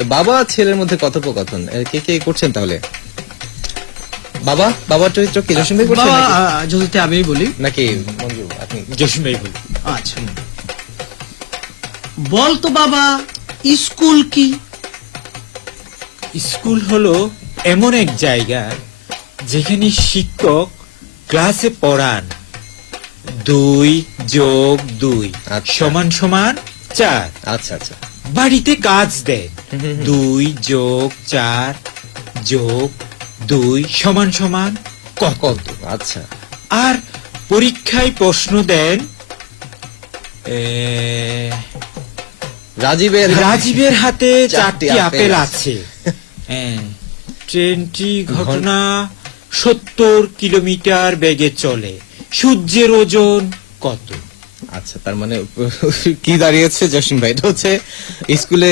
তো বাবা ছেলের মধ্যে কথোপকথন কে কে করছেন তাহলে? বাবার চরিত্র কি জসিম ভাই করছেন যদি আমি বলি নাকি মঞ্জু আপনি? জসিম ভাই বলি। আচ্ছা, বল তো বাবা, স্কুল কি? স্কুল হলো এমন এক জায়গা যেখানে শিক্ষক ক্লাসে পড়ান 2 যোগ 2 সমান সমান 4। আচ্ছা আচ্ছা। বাড়িতে কাজ দেন 2 যোগ 4 যোগ 2 সমান সমান কত। আচ্ছা। আর পরীক্ষায় প্রশ্ন দেন রাজীবের হাতে 4টি আপেল আছে। ট্রেনটি ঘটনা 70 কিলোমিটার বেগে চলে, সূর্যের ওজন কত? আচ্ছা, তার মানে কি দাঁড়িয়েছে জসিম ভাই? এটা হচ্ছে স্কুলে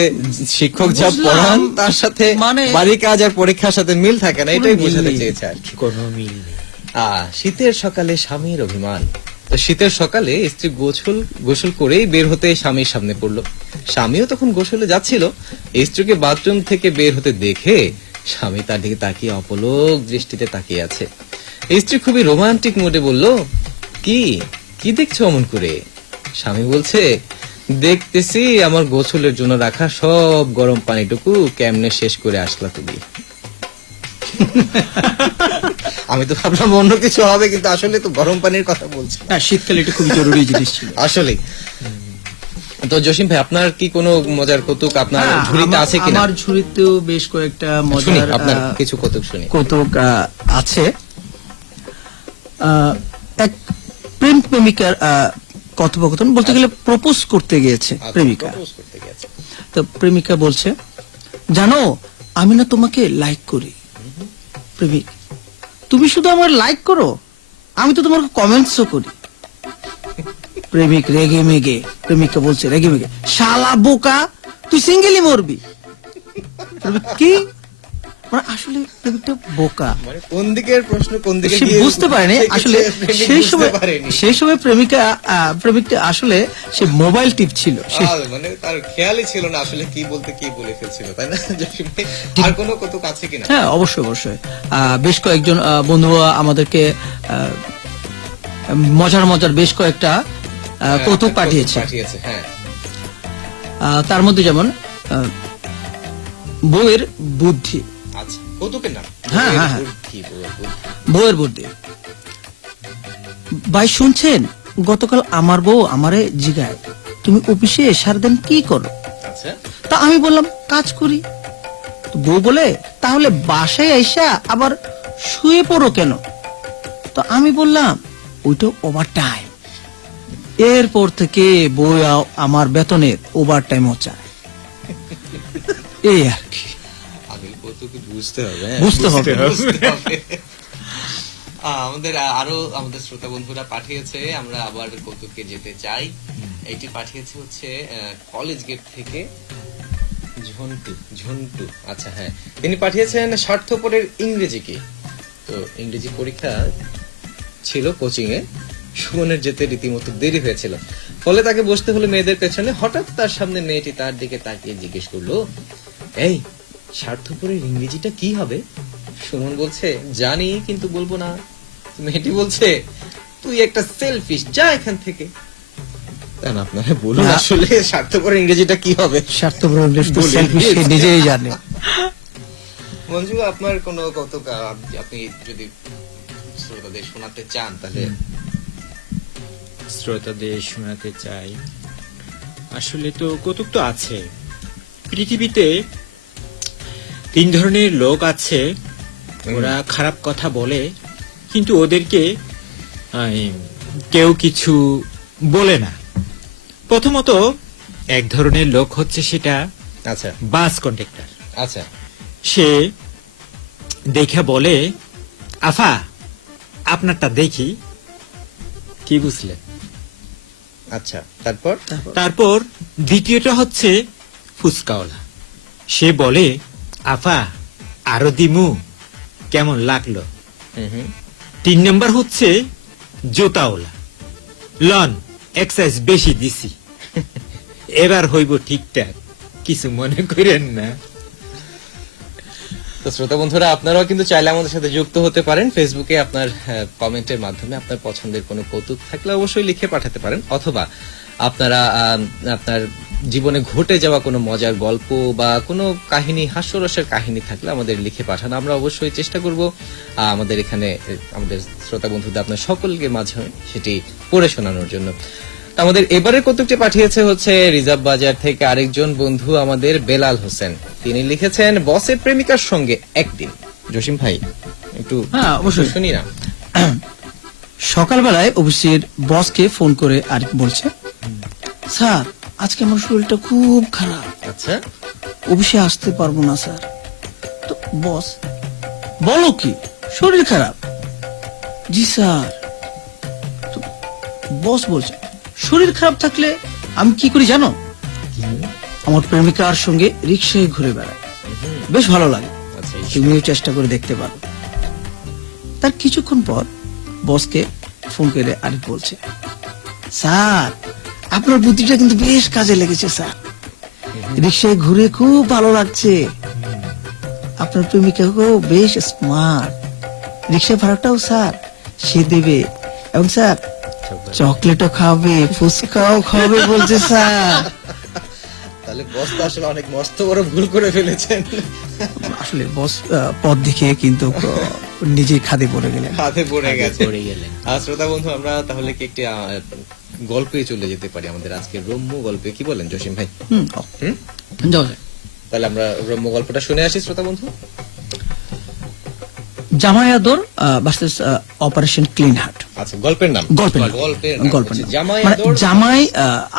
শিক্ষক যা পড়ান তার সাথে বাড়ির কাজ আর পরীক্ষার সাথে মিল থাকে না, এটাই বোঝাতে চেয়েছে আর কি। কোনো মিল নেই। শীতের সকালে স্বামীর অভিমান। তো শীতের সকালে স্ত্রী গোসল করেই বের হতে স্বামীর সামনে পড়লো। স্বামীও তখন গোসলে যাচ্ছিল। স্ত্রীকে বাথরুম থেকে বের হতে দেখে স্বামী তার দিকে তাকিয়ে অপলক দৃষ্টিতে তাকিয়ে আছে। স্ত্রী খুবই রোমান্টিক মুডে বলল, কি কি দেখছো অমন করে? স্বামী বলছে, দেখতেছি আমার গোসলের জন্য রাখা সব গরম পানিটুকু কেমনে শেষ করে আসলা তুমি। আমি তো ভাবলাম অন্য কিছু হবে, কিন্তু আসলে তো গরম পানির কথা বলছি। শীতকালে এটা খুবই জরুরি জিনিস ছিল আসলে। তো জসিম ভাই, আপনার কি কোনো মজার কৌতুক আপনার ঝুড়িতে আছে কিনা? আমার ঝুড়িতেও বেশ কয়েকটা মজার আপনার কিছু কৌতুক শুনি। কৌতুক আছে। এক প্রেম প্রেমিকার কথোপকথন, বলতে গেলে প্রপোজ করতে গিয়েছে প্রেমিকা। তো প্রেমিকা বলছে, জানো আমি না তোমাকে লাইক করি। প্রেমিক, তুমি শুধু আমার লাইক করো, আমি তো তোমার কমেন্টসও করি। প্রেমিক রেগে মেগে, প্রেমিকা বলছে রেগে মেগে, শালা বোকা, তুই সিঙ্গেলই মরবি। কি মানে আসলে প্রেমিকটা বোকা, মানে কোন দিকের প্রশ্ন কোন দিকে সে বুঝতে পারেনি আসলে। সেই সময় প্রেমিকটা আসলে সে মোবাইল টিপছিল, মানে তার খেয়ালই ছিল না আসলে কি বলতে কি বলে ফেলছিল, তাই না? আর কোনো কৌতুক আছে কিনা? হ্যাঁ, অবশ্যই অবশ্যই। বেশ কয়েকজন বন্ধু আমাদেরকে মজার মজার বেশ কয়েকটা কৌতুক পাঠিয়েছে। তার মধ্যে যেমন বউয়ের বুদ্ধি। আচ্ছা, কৌতুকের নাম? হ্যাঁ হ্যাঁ, বউয়ের বুদ্ধি। ভাই শুনছেন, গতকাল আমার বউ আমারে জিগায়, তুমি অফিসে সারাদিন কি করো? আচ্ছা। তা আমি বললাম, কাজ করি। বউ বলে, তাহলে বাসায় আইসা আবার শুয়ে পড়ো কেন? তো আমি বললাম, ওইটা ওভার টাইম। এরপর থেকে বউ আমার বেতনের ওভার টাইম চায়। এই আর কি, বুঝতে হবে। আমাদের আরো আমাদের শ্রোতা বন্ধুরা পাঠিয়েছে, আমরা আবার কৌতুকে যেতে চাই। এইটি পাঠিয়েছে হচ্ছে কলেজ গেট থেকে ঝন্টু। আচ্ছা, হ্যাঁ, তিনি পাঠিয়েছেন স্বার্থপরের ইংরেজি কি। তো ইংরেজি পরীক্ষা ছিল কোচিং এ, সুমনের যেতে রীতিমতো দেরি হয়েছিল, ফলে তাকে বসতে হলো মেয়েদের পেছনে। হঠাৎ তার সামনে মেয়েটি তার দিকে তাকিয়ে জিজ্ঞেস করলো, এই স্বার্থপরের ইংরেজিটা কি হবে? সুমন বলছে, জানি কিন্তু বলবো না। মেয়েটি বলছে, তুই একটা সেলফিশ, যা এখান থেকে। আপনারা বলুন আসলে স্বার্থপর ইংরেজিটা কি হবে? স্বার্থপর ইংরেজি তো সেলফিশ সে নিজেই জানে। মঞ্জু, আপনার কোনো কৌতুক আপনি যদি শ্রোতাদের শোনাতে চান তাহলে? শ্রোতাদের শোনাতে চাই, আসলে তো কৌতুক তো আছে। পৃথিবীতে 3 ধরনের লোক আছে, ওরা খারাপ কথা বলে কিন্তু ওদেরকে কেউ কিছু বলে না। প্রথমত এক ধরনের লোক হচ্ছে সেটা আচ্ছা বাস কন্ডাক্টর। আচ্ছা, সে দেখে বলে, আফা আপনারটা দেখি। কি বুঝলেন? আচ্ছা, তারপর দ্বিতীয়টা হচ্ছে ফুচকাওয়ালা। সে বলে, আফা আরো দিমু, কেমন লাগলো? 3 নম্বর হচ্ছে জোতাওয়ালা, লন এক্সারসাইজ বেশি দিছি, এবার হইব ঠিকঠাক, কিছু মনে করেন না। তো শ্রোতা বন্ধুরা, আপনারাও কিন্তু চাইলে আমাদের সাথে যুক্ত হতে পারেন। ফেসবুকে আপনার কমেন্টের মাধ্যমে আপনার পছন্দের কোনো কৌতুক থাকলে অবশ্যই লিখে পাঠাতে পারেন, অথবা আপনারা আপনার জীবনে ঘটে যাওয়া কোনো মজার গল্প বা কোনো কাহিনী, হাস্যরসের কাহিনী থাকলে আমাদের লিখে পাঠান। আমরা অবশ্যই চেষ্টা করব আমাদের এখানে আমাদের শ্রোতা বন্ধুদের আপনার সকলকে মাঝে সেটি পড়ে শোনানোর জন্য। তো আমাদের এবারের কৌতুকটি পাঠিয়েছে হচ্ছে রিজার্ভ বাজার থেকে আরেকজন বন্ধু আমাদের বেলাল হোসেন। তিনি লিখেছেন, বসের প্রেমিকার সঙ্গে একদিন। জসিম ভাই একটু হ্যাঁ, অবশ্যই। শুনি না। সকালবেলায় অফিসের বসকে ফোন করে আরিফ বলছে, স্যার আজকে আমার শরীরটা খুব খারাপ, আচ্ছা, অফিসে আসতে পারবো না স্যার। তো বস, বলো কি, শরীর খারাপ? জি স্যার। তো বস বলছে, শরীর খারাপ থাকলে আমি কি করি জানো? আমার প্রেমিকার সঙ্গে রিক্সায় ঘুরে বেড়াই, বেশ ভালো লাগে, আচ্ছা, তুমিও চেষ্টা করে দেখতে পারো। তার কিছুক্ষণ পর বসকে ফোন করে আরিফ বলছে, স্যার আপনার বুদ্ধিটা কিন্তু বেশ কাজে লেগেছে স্যার, রিক্সায় ঘুরে খুব ভালো লাগছে, আপনার প্রেমিকাকেও বেশ স্মার্ট, রিক্সা ভাড়াটাও স্যার সে দেবে, এবং স্যার চকলেটও খাবে, ফুচকাও খাবে বলছে স্যার। তাহলে বস তো আসলে অনেক মস্ত বড় ভুল করে ফেলেছেন। আসলে বস পথ দেখিয়ে কিন্তু নিজেই খাদে পড়ে গেলেন। হাতে পড়ে গেছে। পড়ে গেলেন। শ্রোতা বন্ধু, আমরা তাহলে কি একটি গল্পে চলে যেতে পারি, আমাদের আজকের রম্য গল্পে, কি বলেন জসিম ভাই? হুম, যাও যাও। তাহলে আমরা রম্য গল্পটা শুনে আসি শ্রোতা বন্ধু। জামাই আদর ভার্সেস অপারেশন ক্লিন হার্ট। আচ্ছা, গল্পের নাম? গল্পের নাম। গল্পের গল্পের হচ্ছে নাম। জামাই মানে আদর। জামাই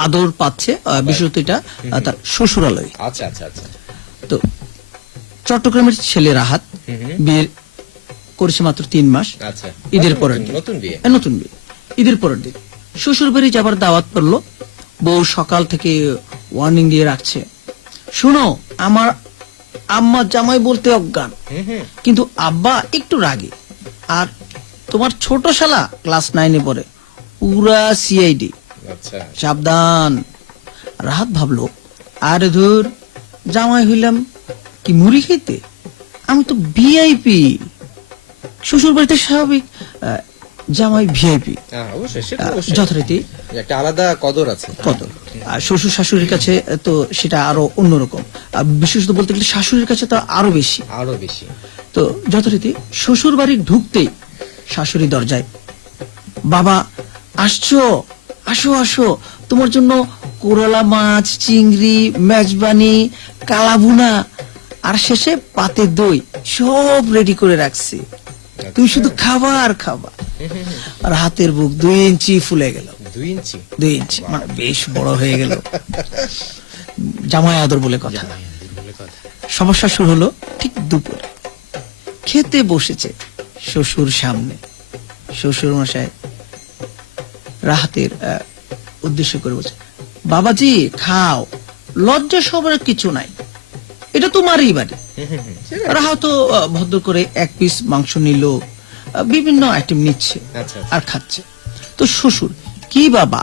আদর পাচ্ছে, বিশেষত এটা তার শ্বশুরালয়। আচ্ছা আচ্ছা আচ্ছা। তো চট্টগ্রামের ছেলে রাহাত বিয়ের করেছে মাত্র 3 মাস। আচ্ছা, ঈদের পরের দিন। নতুন বিয়ে। নতুন বিয়ে, ঈদের পরের দিন শ্বশুর বাড়ি যাবার দাওয়াত পড়লো। বউ সকাল থেকে ওয়ার্নিং দিয়ে রাখছে, শুনো আমার আম্মা জামাই বলতে অজ্ঞান, কিন্তু আব্বা একটু রাগী, আর তোমার ছোট শালা ক্লাস 9-এ পড়ে, পুরা সিআইডি, আচ্ছা, সাবধান। রাহাত ভাবলো, আরে ধুর, জামাই হইলাম কি মুড়ি খেতে, আমি তো ভিআইপি, শ্বশুর বাড়িতে স্বাভাবিক, জামাই ভিআইপি, অবশ্যই, সেটা অবশ্যই যথারীতি একটা আলাদা কদর আছে। কত। আর শ্বশুর শাশুড়ির কাছে তো সেটা আরো অন্যরকম, আর বিশেষত বলতে গেলে শাশুড়ির কাছে তো আরো বেশি। আরো বেশি। তো যথারীতি শ্বশুর বাড়ি ঢুকতেই শাশুড়ি দরজায়, বাবা আসছো, আসো আসো, তোমার জন্য কোরালা মাছ, চিংড়ি, মেজবানি, কালাভুনা, আর শেষে পাতে দই সব রেডি করে রাখছি, তুমি শুধু খাবা আর খাবা। আর হাতের বুক 2 ইঞ্চি ফুলে গেল। 2 ইঞ্চি? 2 ইঞ্চি মানে বেশ বড় হয়ে গেল। জামাই আদর বলে কথা। সমস্যা শুরু হলো ঠিক দুপুরে। খেতে বসেছে শ্বশুর সামনে। শ্বশুর মশাই রাহাতের উদ্দেশ্য করে বলছে, বাবাজি খাও, লজ্জা সবার কিছু নাই, এটা তোমারই বাড়ি। রাহাত ভদ্র করে 1 পিস মাংস নিল, বিভিন্ন আইটেম নিচ্ছে আচ্ছা, আর খাচ্ছে। তো শ্বশুর, কি বাবা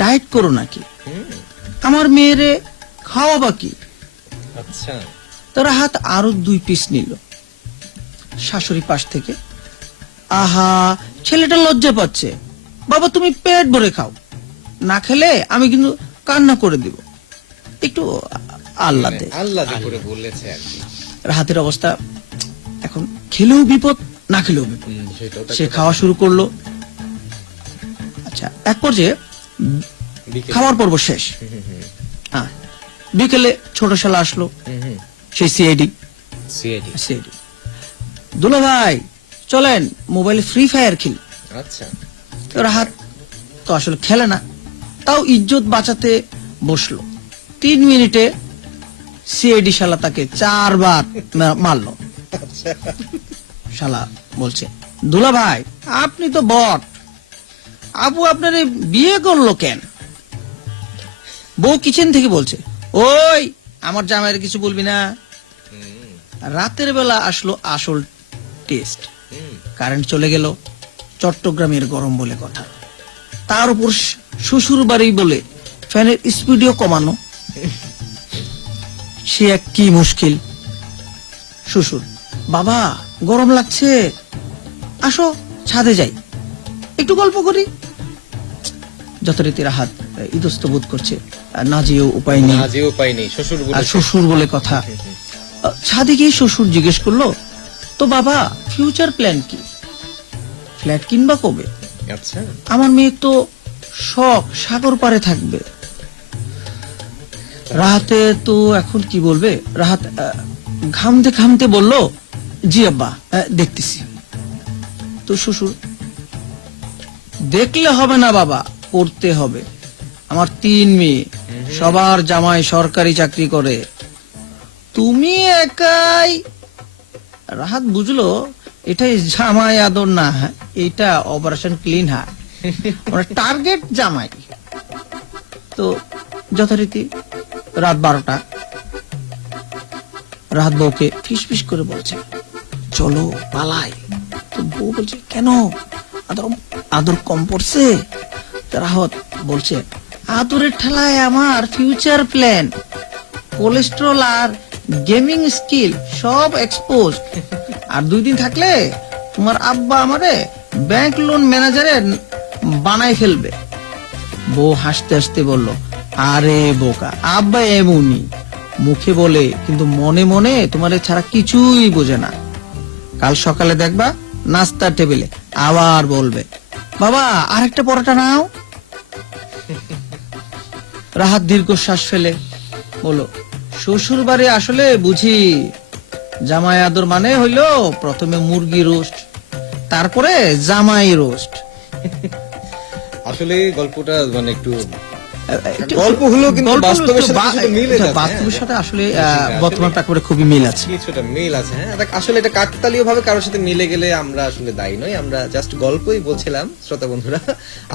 ডায়েট করো নাকি, আমার মেয়েরে খাওয়াবা কি? আচ্ছা, তো রাহাত আরো 2 পিস নিল। শাশুড়ি পাশ থেকে, আহা ছেলেটা লজ্জা পাচ্ছে, বাবা তুমি পেট ভরে খাও, না খেলে আমি কিন্তু কান্না করে দিব, একটু আল্লাদে। আল্লাদে করে বলেছে আর কি। রাহাতের অবস্থা এখন খেলেও বিপদ, না খেলেও বিপদ। সেটাও তো সে একটা খাওয়া শুরু করলো। আচ্ছা, এক পর্যায়ে বিকেল। খাওয়ার পর্ব শেষ। হ্যাঁ, বিকেলে ছোট শালা আসলো, সেই সিআইডি। সিআইডি। দুলা ভাই চলেন মোবাইলে ফ্রি ফায়ার খেলি। আচ্ছা, তো রাহাত তো আসলে খেলে না, তাও ইজ্জত বাঁচাতে বসলো। 3 মিনিটে সিআইডি শালা তাকে 4 বার মারলো। শালা বলছে, দুলা ভাই আপনি তো বট, আপু আপনার বিয়ে করলো কেন? বউ কিচেন থেকে বলছে, ওই আমার জামাইয়ের কিছু বলবি না। রাতের বেলা আসলো আসল টেস্ট। কারেন্ট চলে গেল, চট্টগ্রামের গরম বলে কথা, তার উপর শ্বশুর বাড়ি বলে ফ্যানের স্পিডও কমানো, সে এক কি মুশকিল। শ্বশুর, বাবা গরম লাগছে, আসো ছাদে যাই, একটু গল্প করি। যথারীতি রাহাত ইতস্ত বোধ করছে, না যেও উপায় নেই, আজও উপায় নেই, শ্বশুর আর বলেছে। শ্বশুর বলে কথা। ছাদে গিয়ে শ্বশুর জিজ্ঞেস করলো, তো বাবা ফিউচার প্ল্যান কি, ফ্ল্যাট কিনবা কবে? আচ্ছা, আমার মেয়ে তো শখ সাগর পারে থাকবে। রাহাতে তো এখন কি বলবে, রাহাত ঘামতে ঘামতে বলল, জি আব্বা দেখতেছি। তো শ্বশুর, দেখলে হবে না বাবা, করতে হবে। আমার 3 মেয়ে, সবার জামাই সরকারি চাকরি করে, তুমি একাই। রাহাত বুঝলো এটাই জামাই আদর না, এটা অপারেশন ক্লিন হার্ট, মানে টার্গেট জামাই। তো যথারীতি রাত 12টা, রাত বউকে ফিস করে বলছে, চলো পালাই। তো বউ বলছে, কেন, আদর আদর কম পড়ছে? তো রাহত বলছে, আদরের ঠেলায় আমার ফিউচার প্ল্যান, কোলেস্ট্রল আর গেমিং স্কিল সব এক্সপোজ। আর 2 দিন থাকলে তোমার আব্বা আমারে ব্যাংক লোন ম্যানেজারে বানাই ফেলবে। বউ হাসতে হাসতে বলল, আরে বোকা, আব্বা এমনই, মুখে বলে কিন্তু মনে মনে তোমার ছাড়া কিছুই বোঝে না। কাল সকালে দেখবা নাস্তার টেবিলে আবার বলবে, বাবা আরেকটা পরোটা নাও। রাহাত দীর্ঘশ্বাস ফেলে বলো, শ্বশুর বাড়ি আসলে বুঝি জামাই আদর মানে হইলো প্রথমে মুরগি রোস্ট, তারপরে জামাই রোস্ট। আসলে গল্পটা মানে একটু একটু- গল্প হলেও কিন্তু গল্প বাস্তবের একটু সাথে কিছুটা মিলে যাচ্ছে, বাস্তবের হ্যাঁ। সাথে আসলে আসলে- বর্তমান প্রেক্ষাপটে খুবই মিল আছে। কিছুটা মিল আছে, হ্যাঁ। আসলে এটা কাকতালীয় ভাবে কারোর সাথে মিলে গেলে আমরা আসলে দায়ী নই, আমরা জাস্ট গল্পই বলছিলাম শ্রোতা বন্ধুরা।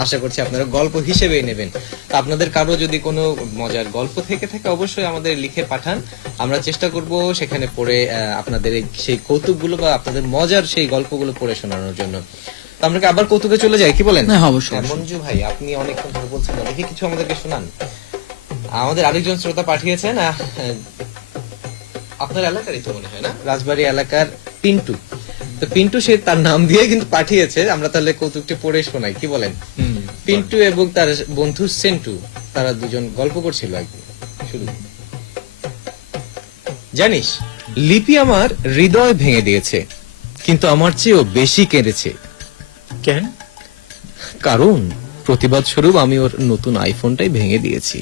আশা করছি আপনারা গল্প হিসেবেই নেবেন। তো আপনাদের কারো যদি কোনো মজার গল্প থেকে থাকে অবশ্যই আমাদের লিখে পাঠান, আমরা চেষ্টা করব সেখানে পড়ে আপনাদের সেই কৌতুকগুলো বা আপনাদের মজার সেই গল্পগুলো পড়ে শোনানোর জন্য। তো আমরা কি আবার কৌতুকে চলে যাই, কি বলেন? হ্যাঁ, অবশ্যই, হ্যাঁ, মঞ্জু ভাই, আপনি অনেকক্ষণ ধরে বলছেন না, দেখি কিছু আমাদেরকে শোনান। আমাদের আরেকজন শ্রোতা পাঠিয়েছেন, আপনার এলাকারই তো মনে হয় না, রাজবাড়ী এলাকার পিন্টু। তো পিন্টু সে তার নাম দিয়ে কিন্তু পাঠিয়েছে, আমরা তাহলে কৌতুকটি পড়ে শোনাই, কি বলেন? পিন্টু এবং তার বন্ধু সেন্টু, তারা দুজন গল্প করছিল একদিন। শুরু। জানিস, লিপি আমার হৃদয় ভেঙে দিয়েছে, কিন্তু আমার চেয়েও বেশি কেঁদেছে। কেন? কারণ প্রতিবাদ স্বরূপ আমি ওর নতুন আইফোনটাই ভেঙে দিয়েছি।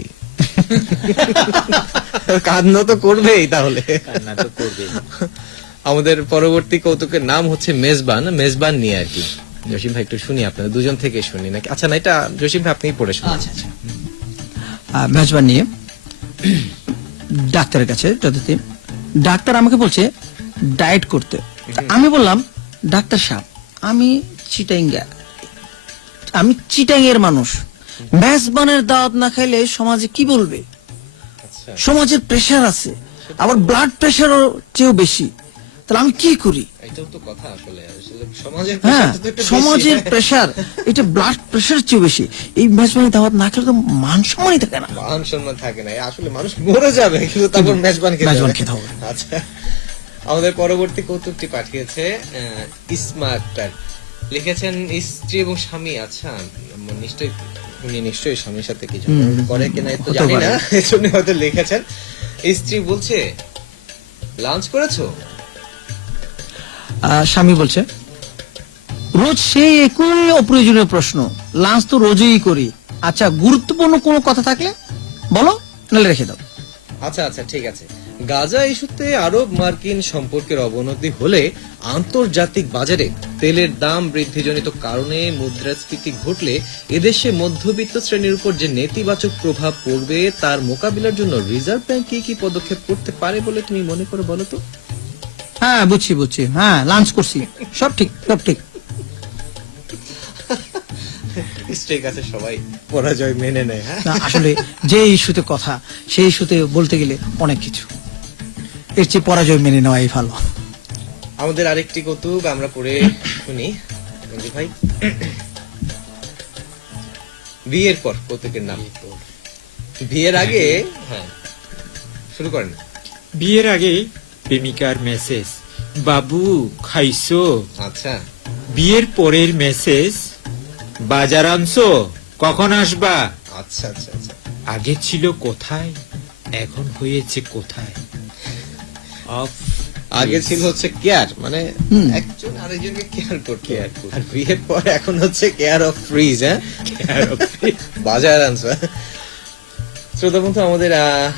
কান্না তো করবেই তাহলে। কান্না তো করবেই। আমাদের পরবর্তী কৌতুকের নাম হচ্ছে মেজবান, মেজবান নিয়ে আর কি। জসিম ভাই একটু শুনি, আপনাদের দুজন থেকে শুনি নাকি? আচ্ছা না, এটা জসিম ভাই আপনিই পড়ে শুনুন। আচ্ছা আচ্ছা, মেজবান নিয়ে ডাক্তারের কাছে যতদিন, ডাক্তার আমাকে বলছে ডায়েট করতে। আমি বললাম, ডাক্তার সাহেব আমি চিটাং এর মানুষ, মেজবানের দাওয়াত না খাইলে সমাজে কি বলবে? আচ্ছা, সমাজের প্রেশার আছে, আবার ব্লাড প্রেশারও চেয়েও বেশি, তাহলে আমি কি করি? এটাও তো কথা আসলে। আসলে সমাজের হ্যাঁ, pressure তো একটু বেশি। সমাজের প্রেশার, এটা ব্লাড প্রেশার চেয়ে বেশি। এই মেজবানের দাওয়াত না খেলে তো মান সম্মানই থাকে না। মান সম্মান থাকে না, আসলে মানুষ মরে যাবে কিন্তু তারপর মেজবান মেজবান খেতে হবে। আচ্ছা, আমাদের পরবর্তী কৌতুকটি পাঠিয়েছে ইসমা আক্তার, লিখেছেন স্ত্রী এবং স্বামী। আচ্ছা, নিশ্চয়ই উনি নিশ্চয়ই স্বামীর সাথে কিছু করে কিনা তো হতে জানি পারে। না, এজন্য হয়তো লিখেছেন। স্ত্রী বলছে, লাঞ্চ করেছো? স্বামী বলছে, রোজ সেই একই অপ্রয়োজনীয় প্রশ্ন, লাঞ্চ তো রোজই করি। আচ্ছা, গুরুত্বপূর্ণ কোনো কথা থাকলে বলো, নাহলে রেখে দাও। আচ্ছা আচ্ছা, ঠিক আছে। গাজা ইস্যুতে আরব মার্কিন সম্পর্কের অবনতি হলে আন্তর্জাতিক বাজারে তেলের দাম বৃদ্ধিজনিত কারণে মুদ্রাস্ফীতি ঘটলে এদেশে মধ্যবিত্ত শ্রেণীর উপর যে নেতিবাচক প্রভাব পড়বে তার মোকাবিলার জন্য রিজার্ভ ব্যাংক কি কি পদক্ষেপ করতে পারে বলে তুমি মনে করো, বলো তো? হ্যাঁ, বুঝছি, হ্যাঁ লাঞ্চ করছি, সব ঠিক। ঠিক আছে, সবাই পরাজয় মেনে নেয়। হ্যাঁ, না, আসলে যে ইস্যুতে কথা, সেই ইস্যুতে বলতে গেলে অনেক কিছু, এর চেয়ে পরাজয় মেনে নেওয়াই ভালো। আমাদের আরেকটি কৌতুক আমরা পড়ে শুনি মঞ্জু ভাই। বিয়ের পর কৌতুকের নাম। বিয়ের আগে, হ্যাঁ শুরু করেন। বিয়ের আগে প্রেমিকার মেসেজ, বাবু খাইছো? আচ্ছা, বিয়ের পরের মেসেজ, বাজার আনছো, কখন আসবা? আচ্ছা, আচ্ছা, আচ্ছা। আগে ছিল কোথায়, এখন হয়েছে কোথায়। অফ আগে ছিল হচ্ছে কেয়ার, মানে একজন আরেকজনকে কেয়ার করতে, আর বিয়ের পর এখন হচ্ছে কেয়ার অফ ফ্রিজ। হ্যাঁ, বাজার আনসার। শ্রোতা বন্ধু, আমাদের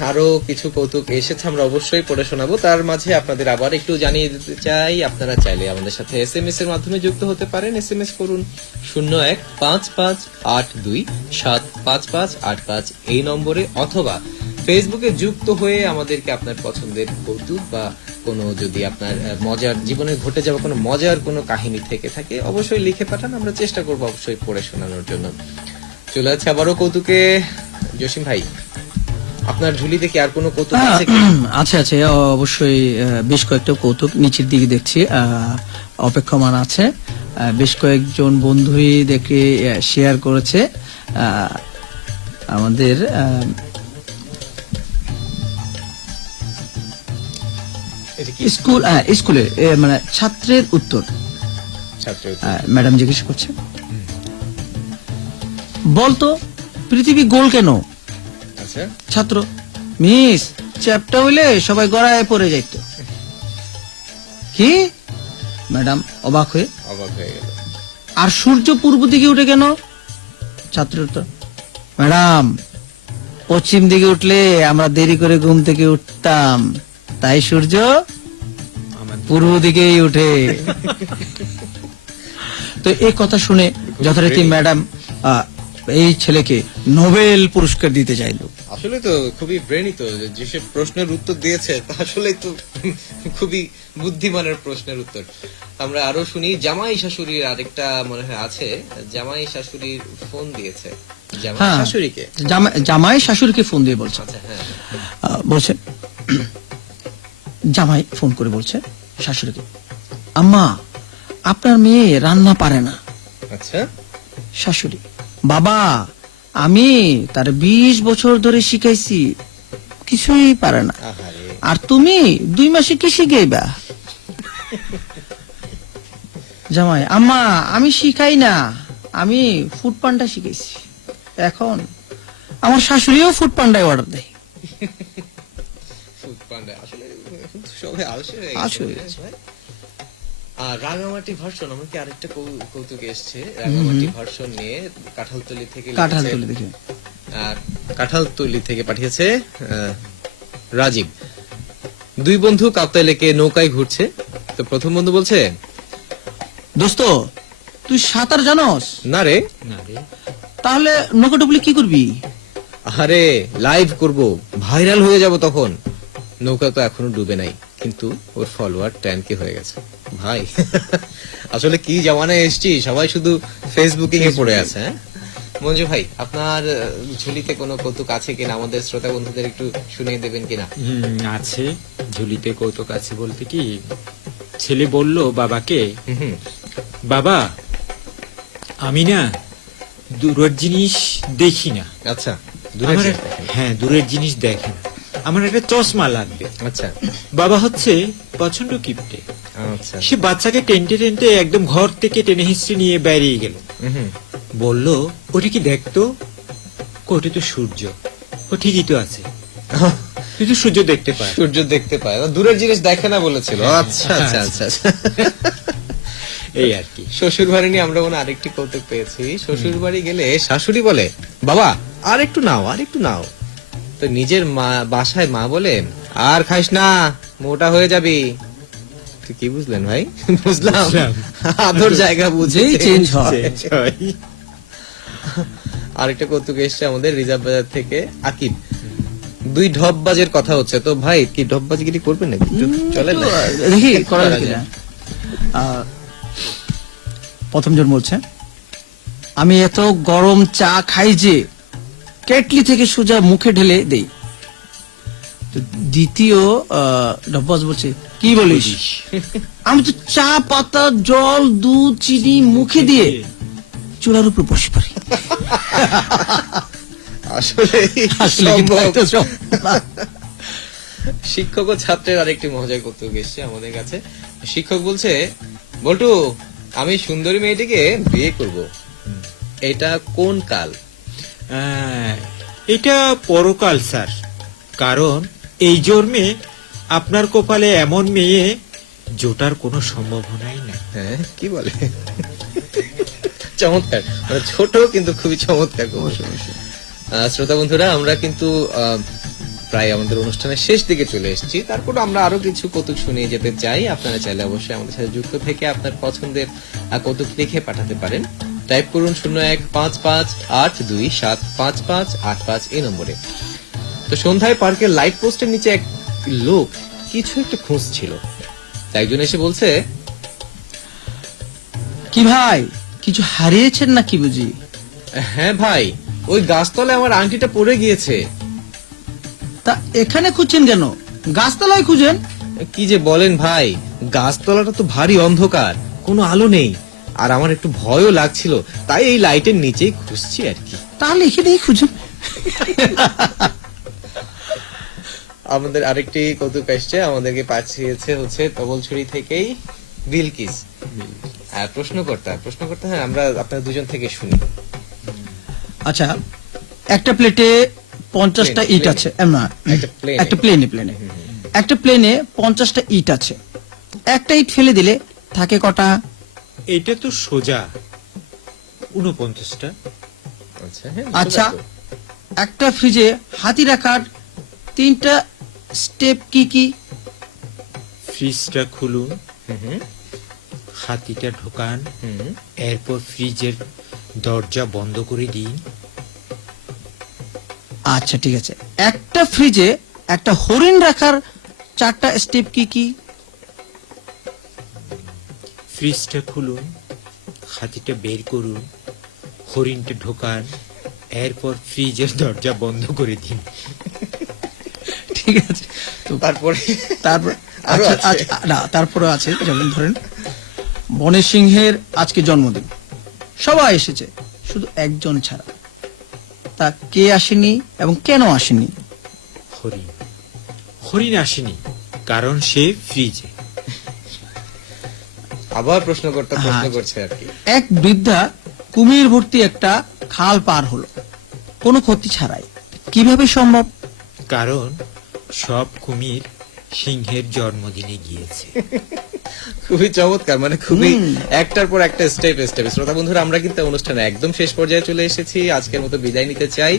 আরো কিছু কৌতুক এসেছে, আমরা অবশ্যই পড়ে শোনাবো। তার মাঝে আপনাদের আবার একটু জানিয়ে দিতে চাই, আপনারা চাইলে আমাদের সাথে SMS এর মাধ্যমে যুক্ত হতে পারেন। SMS করুন 015582755585 এই নম্বরে, অথবা ফেসবুকে যুক্ত হয়ে আমাদেরকে আপনার পছন্দের কৌতুক বা কোনো, যদি আপনার মজার জীবনে ঘটে যাওয়া কোনো মজার কোনো কাহিনী থেকে থাকে, অবশ্যই লিখে পাঠান, আমরা চেষ্টা করবো অবশ্যই পড়ে শোনানোর জন্য। চলে যাচ্ছে আবারও কৌতুকে। জসিম ভাই, আপনার ঝুলিতে কি আর কোনো কৌতুক আছে কি? আছে আছে, অবশ্যই বেশ কয়েকটা কৌতুক নিচের দিকে দেখছি অপেক্ষমান আছে। বেশ কয়েকজন বন্ধুই দেখে শেয়ার করেছে। আমাদের এটা কি? স্কুলে মানে ছাত্রের উত্তর ছাত্র। ম্যাডাম জিজ্ঞেস করছে, বলতো পৃথিবী গোল কেন? আচ্ছা, ছাত্র, মিস, চ্যাপটা হইলে সবাই গড়ায় পড়ে যাইতো। কি? ম্যাডাম অবাক হয়ে, অবাক হয়ে গেল। আর সূর্য পূর্ব দিকে উঠে কেন? ছাত্রের উত্তর, ম্যাডাম পশ্চিম দিকে উঠলে আমরা দেরি করে ঘুম থেকে উঠতাম, তাই সূর্য পূর্ব দিকেই উঠে। তো এই কথা শুনে যথারীতি ম্যাডাম এই ছেলেকে নোবেল পুরস্কার দিতে চাইলো। আসলে তো খুবই ব্রেনি, তো যেসব প্রশ্নের উত্তর দিয়েছে তা আসলে তো খুবই বুদ্ধিমানের প্রশ্নের উত্তর। আমরা আরো শুনি, জামাই শাশুড়ির আরেকটা মনে হয় আছে। জামাই শাশুড়ির ফোন দিয়েছে। জামাই হ্যাঁ, শাশুড়িকে? জামাই শাশুড়িকে ফোন দিয়ে বলছে, আচ্ছা, হ্যাঁ, বলছে, জামাই ফোন করে বলছে শাশুড়িকে, আম্মা আপনার মেয়ে রান্না পারে না। আচ্ছা। শাশুড়ি, বাবা আমি তার 20 বছর ধরে শিখাইছি, কিছুই পারে না, আহারে। আর তুমি 2 মাসে কি শিখাইবা? জামাই, আম্মা আমি শিখাই না, আমি ফুড পান্ডা শিখাইছি। এখন আমার শাশুড়িও ফুড পান্ডায় অর্ডার দেয়। ফুড পান্ডা, আসলে এখন তো সবাই আলসে হয়ে আলসে হয়ে গেছে ভাই। আর রাঙামাটি ভার্সন, আমাকে আরেকটা কৌতুক এসছে রাঙামাটি ভার্সন নিয়ে। কাঁঠালতলি থেকে কাঁঠাল লিখেছে, তুলে দেখে, কাঁঠালতলি থেকে পাঠিয়েছে রাজীব। 2 বন্ধু কাপ্তাই লেকে নৌকায় ঘুরছে। তো প্রথম বন্ধু বলছে, দোস্ত তুই সাঁতার জানোস? না রে। না রে। তাহলে নৌকা ডুবলে কি করবি? আরে লাইভ করব, ভাইরাল হয়ে যাব তখন। নৌকা তো এখনো ডুবে নাই, কিন্তু ওর ফলোয়ার 10K হয়ে গেছে ভাই। আসলে কি জামানায় এসছি, সবাই শুধু ফেসবুকিং এ পড়ে আছে। হ্যাঁ, মঞ্জু ভাই, আপনার ঝুলিতে কোনো কৌতুক আছে কিনা, আমাদের শ্রোতা বন্ধুদের একটু শুনিয়ে দেবেন কিনা? আছে, ঝুলিতে কৌতুক আছে বলতে কি, ছেলে বলল বাবাকে, হুম, বাবা আমি না দূরের জিনিস দেখি না। আচ্ছা, দূরের আমার জিনিস দেখেন। হ্যাঁ, দূরের জিনিস দেখে না, আমার একটা চশমা লাগবে। আচ্ছা, বাবা হচ্ছে প্রচন্ড কিপটে, আচ্ছা। সে বাচ্চাকে টেনতে টেনতে একদম ঘর থেকে টেনে হিস্ট্রি নিয়ে বেরিয়ে গেল। হুম, বলল, ওটা কি দেখতো? ওটা তো সূর্য। ও ঠিকই তো আছে, তুই তো সূর্য দেখতে পায়। সূর্য দেখতে পায়, দূরের জিনিস দেখে না বলেছিল। আচ্ছা, আচ্ছা, আচ্ছা, আচ্ছা। এই আর কি। শ্বশুর বাড়ি নিয়ে আমরা মনে আরেকটি কৌতুক পেয়েছি। শ্বশুর বাড়ি গেলে শাশুড়ি বলে, বাবা আর একটু নাও, আর একটু নাও। তো নিজের মা বাসায় মা বলে, আর খাইস না, মোটা হয়ে যাবি। তো কি বুঝলেন ভাই? বুঝলাম, আদর জায়গা বুঝেই চেঞ্জ হয়। আরেকটা কৌতুক এসছে আমাদের রিজার্ভ বাজার থেকে আকিব। 2 ঢপবাজের কথা হচ্ছে। তো ভাই কি ঢপবাজিগিরি করবেন নাকি? একটু চলেন না? দেখি করা করা যায় যায়। কিনা। প্রথম জন বলছে, আমি এত গরম চা খাই যে কেটলি থেকে সোজা মুখে ঢেলে দেই। তো দ্বিতীয় ডব্বাস বলছে, কি বলিস? আমি তো চা পাতা জল দুধ চিনি মুখে দিয়ে চুলার উপর বসে পড়ি। আসলে আসলে কিন্তু সম্ভব। এটা সম্ভব না। শিক্ষক ও ছাত্রের আরেকটি মজার কৌতুক এসছে আমাদের কাছে। শিক্ষক বলছে, বল্টু আমি সুন্দরী মেয়েটিকে বিয়ে করব, এটা কোন কাল? এটা পরকাল স্যার, কারণ এই জন্মে আপনার কপালে এমন মেয়ে জোটার কোনো সম্ভাবনাই নাই। হ্যাঁ, কি বলে? চমৎকার, মানে ছোট কিন্তু খুবই চমৎকার। শ্রোতা বন্ধুরা, আমরা কিন্তু প্রায় আমাদের অনুষ্ঠানের শেষ দিকে চলে এসেছি। তারপর আমরা আরো কিছু কৌতুক শুনিয়ে যেতে চাই। আপনারা চাইলে অবশ্যই আমাদের সাথে যুক্ত থেকে আপনার পছন্দের কৌতুক লিখে পাঠাতে পারেন। টাইপ করুন 015582755585 এই নম্বরে। তো সন্ধ্যায় পার্কের লাইট পোস্টের নিচে এক লোক কিছু একটা খুঁজছিল। একজন এসে বলছে, কি ভাই, কিছু হারিয়েছেন নাকি বুঝি? হ্যাঁ ভাই, ওই গাছতলায় আমার আংটিটা পড়ে গিয়েছে। তা এখানে খুঁজছেন কেন? গাছতলায় খুঁজেন। কি যে বলেন ভাই, গাছতলাটা তো ভারী অন্ধকার, কোনো আলো নেই, আর আমার একটু ভয়ও লাগছিল, তাই এই লাইটের নিচেই খুঁজছি আর কি। তাহলে এখানেই খুঁজেন। আমাদের আরেকটি কৌতুক আসছে, আমাদেরকে পাঠিয়েছে হচ্ছে তবলছড়ি থেকেই বিলকিস। আর প্রশ্নকর্তা, হ্যাঁ, আমরা আপনাদের দুজন থেকে শুনি। আচ্ছা, একটা প্লেটে 50টা প্লেনে, ইট আছে। না, একটা প্লেনে। একটা প্লেনে একটা প্লেনে 50টা ইট আছে। একটা ইট ফেলে দিলে থাকে কটা? এটা তো সোজা 49টা। আচ্ছা, হ্যাঁ, আচ্ছা, বুঝলাম তো। একটা ফ্রিজে হাতি রাখার 3টা স্টেপ কি কি? ফ্রিজটা খুলুন, হুম, হাতিটা ঢোকান, হুম। এরপর ফ্রিজের দরজা বন্ধ করে দিন। আচ্ছা ঠিক আছে, একটা ফ্রিজে একটা হরিণ রাখার 4টা স্টেপ কি কি? ফ্রিজটা খুলুন, হাতিটা বের করুন, হরিণটা ঢোকান, এরপর ফ্রিজের দরজা বন্ধ করে দিন। ঠিক আছে, তো তারপরে তারপর আরো আচ্ছা, আছে? আচ্ছা, না, তারপরে আছে, যেমন ধরেন বনের সিংহের আজকে জন্মদিন, সবাই এসেছে শুধু একজন ছাড়া। তা কে আসেনি এবং কেন আসেনি? হরিণ। হরিণ আসেনি কারণ সে ফ্রিজে। আবার প্রশ্নকর্তা প্রশ্ন হ্যাঁ। করছে আর কি। এক বৃদ্ধা কুমির ভর্তি একটা খাল পার হলো কোনো ক্ষতি ছাড়াই, কিভাবে সম্ভব? কারণ সব কুমির সিংহের জন্মদিনে গিয়েছে। খুবই চমৎকার, মানে খুবই একটার পর একটা স্টেপ। শ্রোতা বন্ধুরা, আমরা কিন্তু অনুষ্ঠানে একদম শেষ পর্যায়ে চলে এসেছি। আজকের মতো বিদায় নিতে চাই।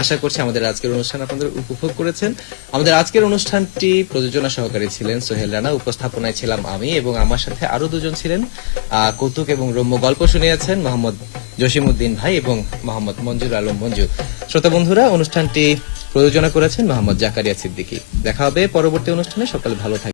আশা করছি আমাদের আজকের অনুষ্ঠান আপনাদের উপভোগ করেছেন। আমাদের আজকের অনুষ্ঠানটি প্রযোজনা সহকারী ছিলেন সোহেল রানা, উপস্থাপনায় ছিলাম আমি, এবং আমার সাথে আরো দুজন ছিলেন। কৌতুক এবং রম্য গল্প শুনিয়েছেন মোহাম্মদ জসিমউদ্দিন ভাই এবং মোহাম্মদ মঞ্জুর আলম মঞ্জু। শ্রোতা বন্ধুরা, অনুষ্ঠানটি প্রযোজনা করেছেন মোহাম্মদ জাকারিয়া সিদ্দিকী। দেখা হবে পরবর্তী অনুষ্ঠানে। সকালে ভালো থাকবেন।